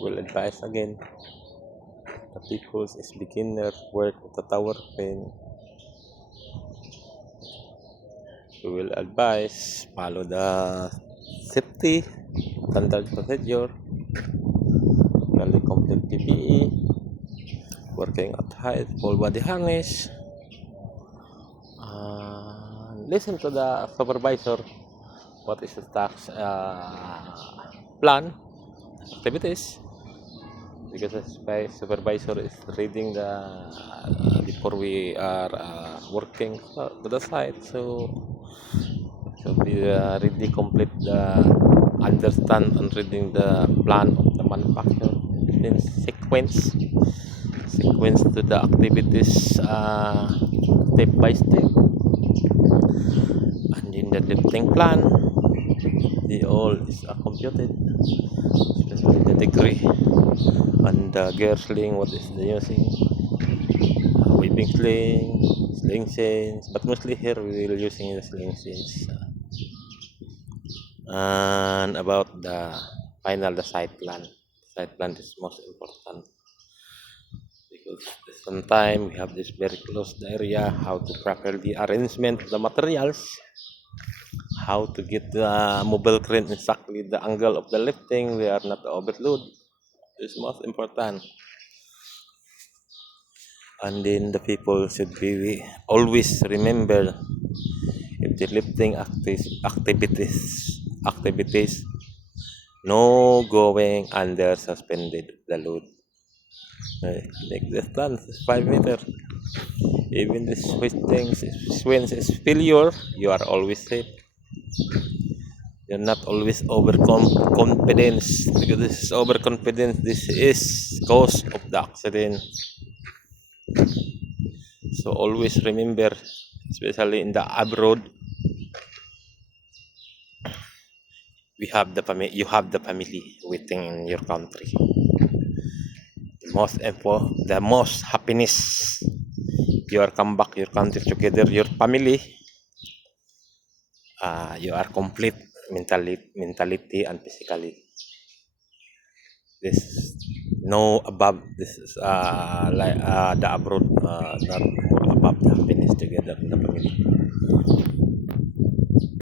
will advise again the people is beginner work with the tower crane. We will advise follow the safety standard procedure, fully complete PPE, working at height, full body harness. Listen to the supervisor. What is the task plan activities? Because the supervisor is reading the before we are working to the site, so we really complete the understand and reading the plan of the manufacturer, then sequence to the activities step by step, and in the lifting plan the all is computed, especially the degree and the gear sling, what is the using, weaving sling chains, but mostly here we will using the sling chains. And about the final the site plan is most important, because sometimes we have this very closed area, how to properly arrangement the materials, how to get the mobile crane exactly the angle of the lifting, we are not overload, is most important. And then the people should be always remember, if the lifting activities no going under suspended the load. Like the distance is 5 meters. Even the swings is failure, you are always safe. You're not always overconfidence, because this is overconfidence. This is cause of the accident. So always remember, especially in the abroad, you have the family waiting in your country. The most happiness, you are come back your country together, your family. You are complete mentality and physically. This no above. This is like the abroad, not more above the happiness together in the family.